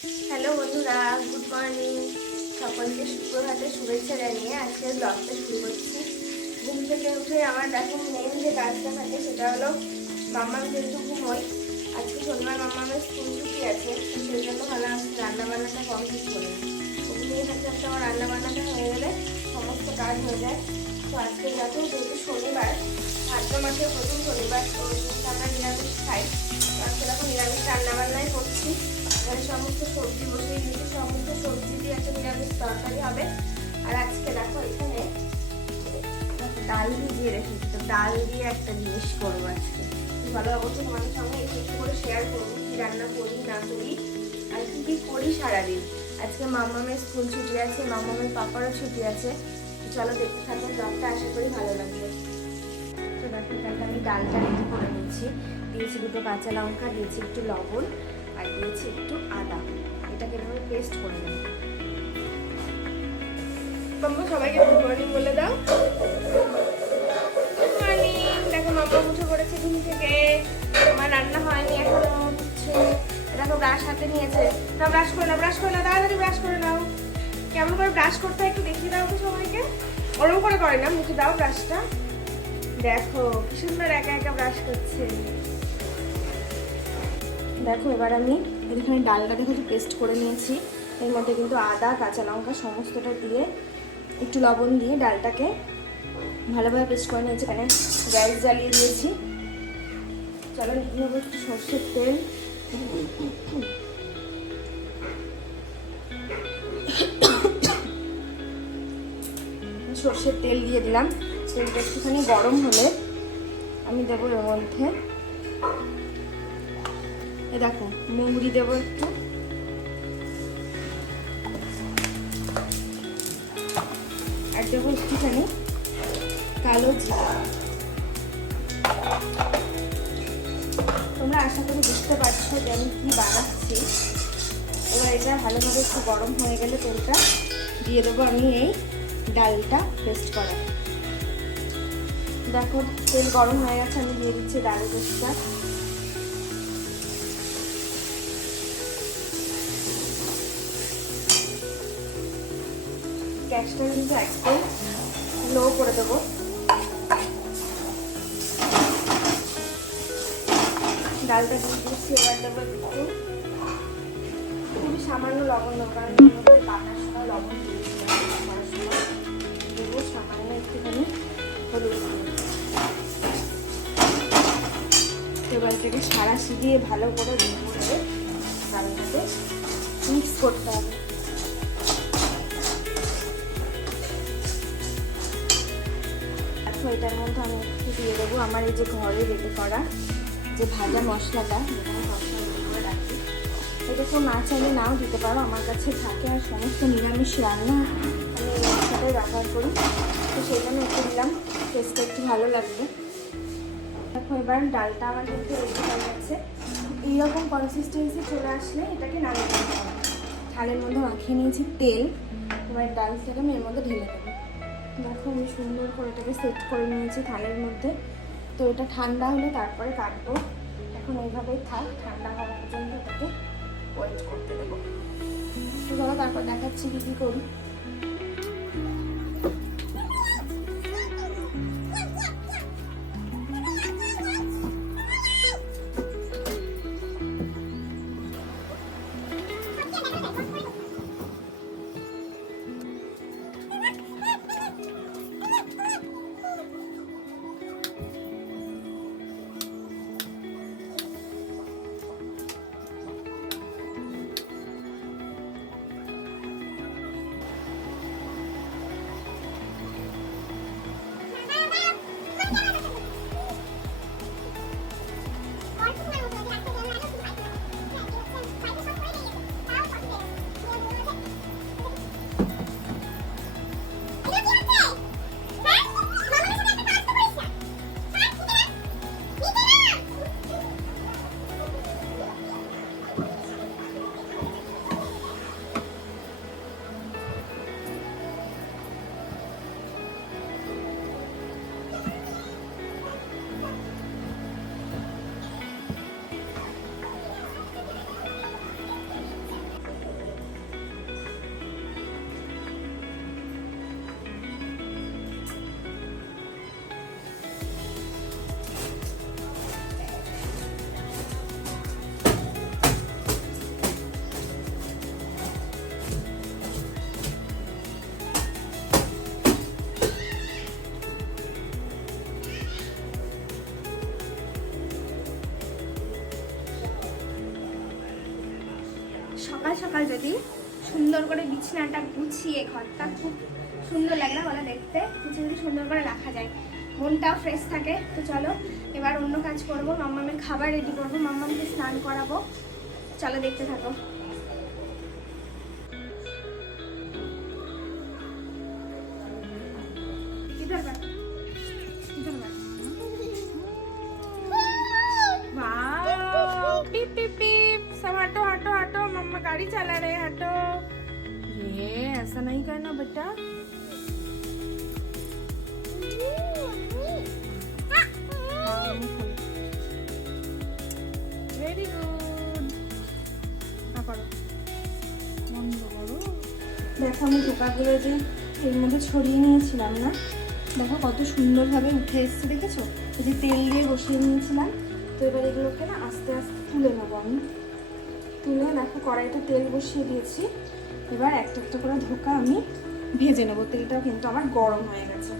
Hello বন্ধুরা, good morning. সকলকে সুপ্রভাতে শুভেচ্ছা জানিয়ে আজকে ব্লগটা শুরু করছি। ঘুম থেকে উঠে আমার দেখো মেন যে কাজটা থাকে সেটা হলো মাম্মাম যেহেতু ঘুমোই, আজকে শনিবার মাম্মামের স্কুল ছুটি আছে, তো সেই জন্য ভাবলাম রান্নাবান্নাটা কমপ্লিট করে নিই। ঘুমিয়ে থাকতে থাকতে আমার রান্নাবান্নাটা হয়ে গেলে সমস্ত কাজ হয়ে যায়। তো আজকে দেখো যেহেতু শনিবার, ভাদ্র মাসের প্রথম শনিবার, তো আমরা নিরামিষ খাই। তো আজকে দেখো নিরামিষ রান্নাবান্নাই করছি। এখানে সমস্ত সবজি বসিয়ে দিয়েছি, সমস্ত সবজি দিয়ে একটা নিরামিষ তরকারি হবে। আর আজকে দেখো এখানে ডাল দিয়ে রেখেছি, তো ডাল দিয়ে একটা জিনিস করবো আজকে। ভালো অবশ্যই তোমাদের সঙ্গে একটু একটু করে শেয়ার করবো কি রান্না করি না করি আর কি কি করি সারাদিন। আজকে মামামের স্কুল ছুটি আছে, মামামের পাপারও ছুটি আছে। চলো দেখতে থাকো ব্লগটা, আশা করি ভালো লাগবে। তো দেখো এখানে আমি ডালটা রেডি করে নিচ্ছি। দিয়েছি দুটো কাঁচা লঙ্কা, দিয়েছি একটু লবণ আর দিয়েছি একটু আদা। এটাকে এভাবে পেস্ট করে নেব। মাম্মা সবাইকে গুড মর্নিং বলে দাও। Good morning. দেখো মাম্মা উঠে পড়েছে ঘুম থেকে। আমার রান্না হয়নি এখনো কিছু। দেখো ব্রাশ হাতে নিয়েছে। না ব্রাশ করে নাও, ব্রাশ করে নাও, তাড়াতাড়ি ব্রাশ করে নাও। কেমন করে ব্রাশ করতে হয় একটু দেখিয়ে দাও তো সবাইকে। ওরকম করে করে না, মুখে দাও ব্রাশটা। দেখো কি সুন্দর একা একা ব্রাশ করছে। দেখো এবার আমি এখানে ডালটা দেখো পেস্ট করে নিয়েছি। এর মধ্যে কিন্তু আদা কাঁচা লঙ্কা সমস্তটা দিয়ে একটু লবণ দিয়ে ডালটাকে ভালোভাবে পেস্ট করে নিয়েছি। এখানে গ্যাস জ্বালিয়ে দিয়েছি। চলো নেবো একটু সর্ষের তেল। সর্ষের তেল দিয়ে দিলাম। তেলটা একটুখানি গরম হলে আমি দেবো এর মধ্যে দেখো মৌরি দেবো একটু, আর দেবো একটুখানি কালো জিরা। তোমরা আশা করি বুঝতে পারছো যে আমি কি বানাচ্ছি। এবার এটা ভালোভাবে একটু গরম হয়ে গেলে তেলটা দিয়ে দেবো আমি এই ডালটা পেস্ট করা। দেখো তেল গরম হয়ে গেছে, আমি দিয়ে দিচ্ছি ডাল পেস্টটা। গ্যাসটা কিন্তু একদম লো করে দেবো। ডালটা দিয়ে দিচ্ছি। এবার দেবো একটু খুবই সামান্য লবণ দেবো, কারণ বাটার সময় লবণ দিয়েছিলাম। করার সময় দেবো সামান্য একটুখানি হলুদ। এবার এটাকে সাঁড়াশি দিয়ে ভালো করে ডালটাকে মিক্স করতে হবে। এটার মধ্যে আমি একটু দিয়ে দেবো আমার এই যে ঘরে রেডি করা যে ভাজা মশলাটা, যেটা আমি মশলা রেডি করে রাখি। এটা কেউ না চাইলে নাও দিতে পারো, আমার কাছে থাকে। আর সমস্ত নিরামিষ রান্না আমি এই মশলাটাই ব্যবহার করি, তো সেই জন্য একটু দিলাম, টেস্টটা একটু ভালো লাগবে। দেখো এবার ডালটা আমার কিন্তু রেডি হয়ে গেছে। এইরকম কনসিস্টেন্সি চলে আসলে এটাকে নামিয়ে দিতে হবে। থালের মধ্যে মাখিয়ে নিয়েছি তেল। এবার ডালটাকে আমি এর মধ্যে ঢেলে দেবো। দেখো আমি সুন্দর করে এটাকে সেট করে নিয়েছি থালের মধ্যে। তো এটা ঠান্ডা হলে তারপরে কাটবো। এখন এইভাবেই থাক, ঠান্ডা হওয়া পর্যন্ত এটাকে ওয়েট করতে দেবো। তো চলো তারপর দেখাচ্ছি কী কী করি। সকাল সকাল যদি সুন্দর করে বিছানাটা গুছিয়ে ঘরটা খুব সুন্দর লাগে না বলে দেখতে, কিছু যদি সুন্দর করে রাখা যায় মনটাও ফ্রেশ থাকে। তো চলো এবার অন্য কাজ করবো, মাম্মামের খাবার রেডি করবো, মাম্মামকে স্নান করাবো। চলো দেখতে থাকো। सब हटो हटो हटो, मम्मा गाड़ी चला रहे, हटो। ये ऐसा नहीं करना बेटा। Very good. দেখো আমি ধোকাগুলো যে এর মধ্যে ছড়িয়ে নিয়েছিলাম না, দেখো কত সুন্দরভাবে উঠে এসছে, দেখেছো? এই যে তেল দিয়ে বসিয়ে নিয়েছিলাম। তো এবার এগুলোকে না আস্তে আস্তে তুলে নেবো আমি। তুলে দেখো কড়াইতে তেল বসিয়ে দিয়েছি। এবার একটা একটা করে ধোকা আমি ভেজে নেবো। তেলটাও কিন্তু আমার গরম হয়ে গেছে।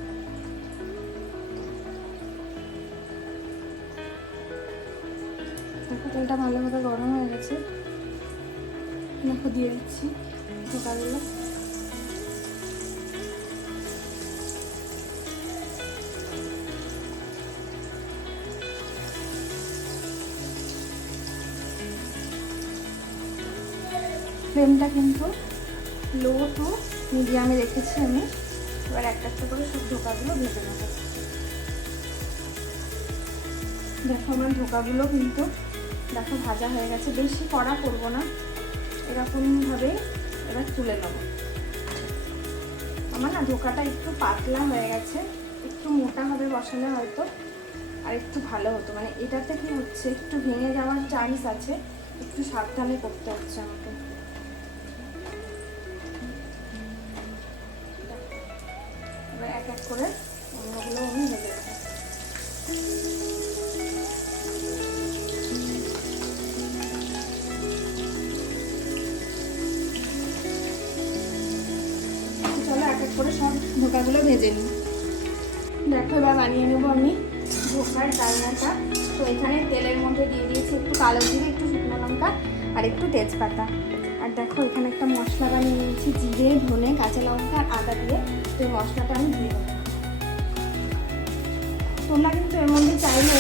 দেখো তেলটা ভালোভাবে গরম হয়ে গেছে। দেখো দিয়ে দিচ্ছি ধোকাগুলো। ফ্লেমটা কিন্তু লো টু মিডিয়ামে রেখেছি আমি। এবার একটা একটা করে সব ধোকাগুলো ভেজে নেব। দেখো আমার ধোকাগুলো কিন্তু দেখো ভাজা হয়ে গেছে। বেশি কড়া করবো না, এরকমভাবে এবার তুলে নেব। আমার না ধোকাটা একটু পাতলা হয়ে গেছে, একটু মোটা হবে বসালে হয়তো আর একটু ভালো হতো। মানে এটাতে কি হচ্ছে, একটু ভেঙে যাওয়ার চান্স আছে, একটু সাবধানে করতে হচ্ছে আমাকে। এবার এক এক করে অন্যগুলো আমি ভেজে নেব। চলো এক এক করে সব ধোকাগুলো ভেজে নিই। দেখো এবার বানিয়ে নেবো আমি ধোকার ডালনাটা। তো এখানে তেলের মধ্যে দিয়ে দিয়েছি একটু কালো জিরে, একটু শুকনো লঙ্কা আর একটু তেজপাতা। আর দেখো এখানে একটা মশলা বানিয়ে নিয়েছি জিরে, ধনে, কাঁচা লঙ্কা আর আদা দিয়ে। তো এই মশলাটা আমি দিয়ে দেবো। তোমরা কিন্তু এর মধ্যে চাইলে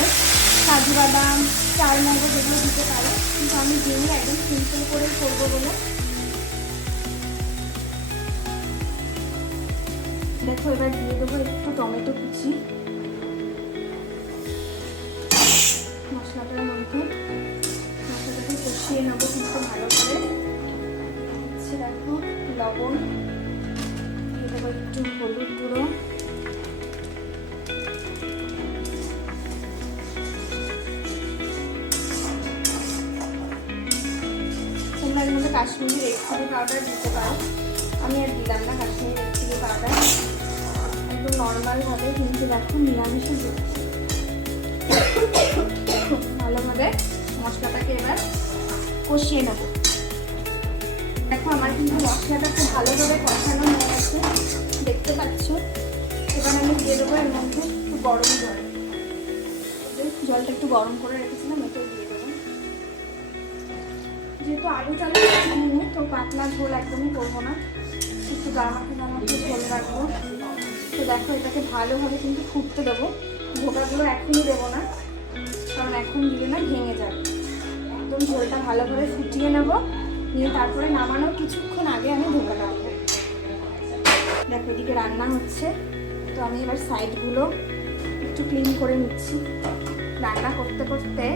কাজু বাদাম, চাল মগজ এগুলো দিতে পারো, কিন্তু আমি দিই একদম সিম্পল করে করবো বলে। দেখো এবার দিয়ে দেবো একটু টমেটো কুচি মশলাটার মধ্যে। মশলাটাকে কষিয়ে নেবো কিন্তু ভালো করে। দেখো লবণ দিয়ে দেবো, একটু হলুদ গুঁড়ো, তোমরা এর মধ্যে কাশ্মীরি রেড চিলি পাউডার দিতে পারো। আমি আর দিলাম না কাশ্মীরি রেড চিলি পাউডার, একদম নর্মালভাবে কিন্তু দেখো নিরামিষে দিচ্ছি। ভালোভাবে মশলাটাকে এবার কষিয়ে নেব। দেখো আমার কিন্তু মশলাটা খুব ভালোভাবে কষানো হয়ে গেছে, দেখতে পাচ্ছ। এবার আমি দিয়ে দেবো এর মধ্যে একটু গরম জল। জলটা একটু গরম করে রেখেছিলাম, এটাও দিয়ে দেবো। যেহেতু আলু চালু নিই তো পাতলা ঝোল একদমই করবো না, একটু গামাখা ঝোল রাখবো। তো দেখো এটাকে ভালোভাবে কিন্তু ফুটতে দেবো। ধোকাগুলো এখনই দেবো না, কারণ এখন দিলে না ভেঙে যাবে। একদম ঝোলটা ভালোভাবে ফুটিয়ে নেবো, নিয়ে তারপরে নামানোর কিছুক্ষণ আগে আমি ধোকাটা দেবো। দেখো এদিকে রান্না হচ্ছে, তো আমি এবার সাইডগুলো একটু ক্লিন করে নিচ্ছি। রান্না করতে করতে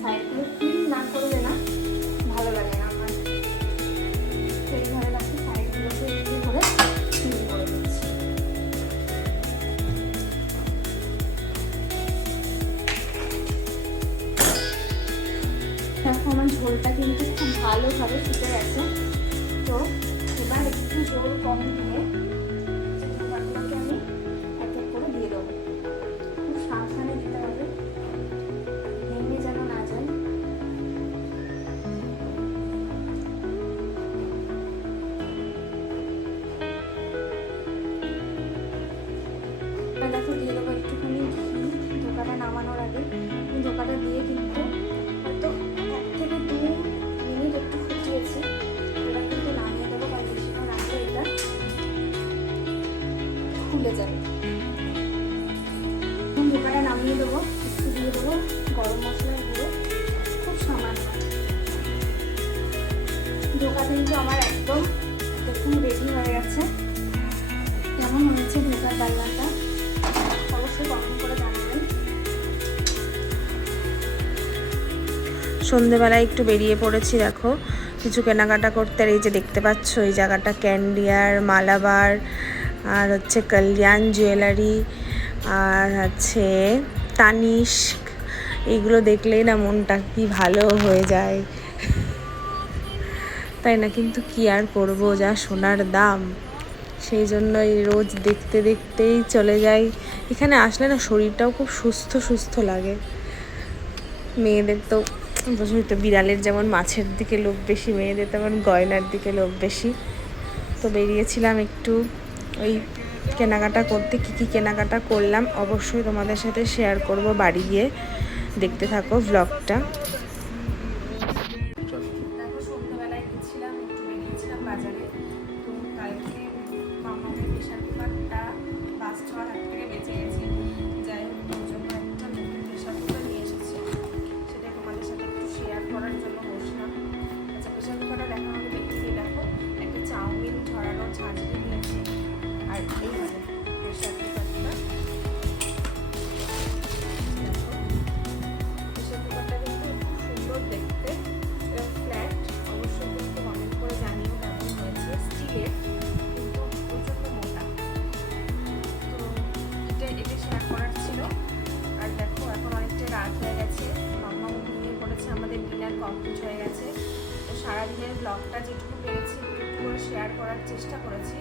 সাইডগুলো ক্লিন না করলে না ভালো লাগে না আমার। তো এইভাবে দেখো সাইডগুলোকে একটু করে ক্লিন করে দিচ্ছি। দেখো আমার ঝোলটা কিন্তু খুব ভালোভাবে ফুটে গেছে। তো এবার একটু ঝোল কম দিয়ে ধোকাগুলোকে আমি এক এক করে দিয়ে দেবো। খুব সাবধানে দিতে হবে, ভেঙে যেন না যায়। দেখো দিয়ে দেবো একটুখানি ঘি ধোকাটা নামানোর আগে। ধোকাটা দিয়ে কিন্তু হয়তো 1 থেকে 2 মিনিট একটু ফুটিয়েছি। ফুলে যাবে। ধোকাটা নামিয়ে দেবো, একটু দিয়ে দেবো গরম মশলার গুঁড়ো, খুব সামান্য। ধোকা কিন্তু আমার একদম দেখুন রেডি হয়ে গেছে। কেমন হয়েছে ধোকার ডালনাটা অবশ্যই কমেন্ট করে জানাবেন। সন্ধেবেলায় একটু বেরিয়ে পড়েছি দেখো কিছু কেনাকাটা করতে। আর এই যে দেখতে পাচ্ছ এই জায়গাটা ক্যান্ডিয়ার, মালাবার, আর হচ্ছে কল্যাণ জুয়েলারি, আর হচ্ছে তানিস্ক। এইগুলো দেখলেই না মনটা কি ভালো হয়ে যায়, তাই না? কিন্তু কি আর করবো, যা সোনার দাম, সেই জন্যই রোজ দেখতে দেখতেই চলে যাই। এখানে আসলে না শরীরটাও খুব সুস্থ সুস্থ লাগে। মেয়েদের তো বুঝলি তো, বিড়ালের যেমন মাছের দিকে লোভ বেশি, মেয়েদের তেমন গয়নার দিকে লোভ বেশি। তো বেরিয়েছিলাম একটু ওই কেনাকাটা করতে। কী কেনাকাটা করলাম অবশ্যই তোমাদের সাথে শেয়ার করব বাড়ি গিয়ে, দেখতে থাকো ব্লগটা। দেখো সন্ধ্যাবেলায় গেছিলাম, একটু বেরিয়েছিলাম বাজারে। তো কালকে মামাদের প্রেশার কুকারটা 5-6 হাত থেকে বেঁচে গেছে। যাই হোক ওর জন্য একটা নতুন প্রেশার কুকার নিয়ে এসেছি, সেটা তোমাদের সাথে একটু শেয়ার করার জন্য বসলাম। আচ্ছা, প্রেশার কুকারটা দেখা আমাকে দেখতে দেখো একটা চাউমিন ঝরানো ঝাঁঝরি নিয়েছি। আর এই যে প্রেশার কুকারটা, প্রেশার কুকারটা কিন্তু খুব সুন্দর দেখতে, ফ্ল্যাট। অবশ্যই কিন্তু কমেন্ট করে জানিও কেমন হয়েছে। স্টিলের কিন্তু প্রচণ্ড মোটা। তো এটা শেয়ার করার ছিল। আর দেখো এখন অনেকটা রাত হয়ে গেছে, মাম্মাও ঘুমিয়ে পড়েছে, আমাদের ডিনার কমপ্লিট হয়ে গেছে। তো সারাদিনের ব্লগটা যেটুকু পেরেছি একটু করে শেয়ার করার চেষ্টা করেছি।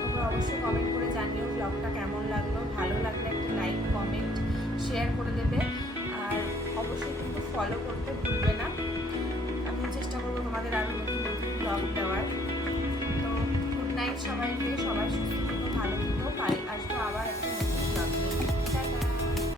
তোমরা অবশ্যই কমেন্ট করে জানিও ব্লগটা কেমন লাগলো। ভালো লাগলে একটা লাইক, কমেন্ট, শেয়ার করে দেবে। আর অবশ্যই কিন্তু ফলো করে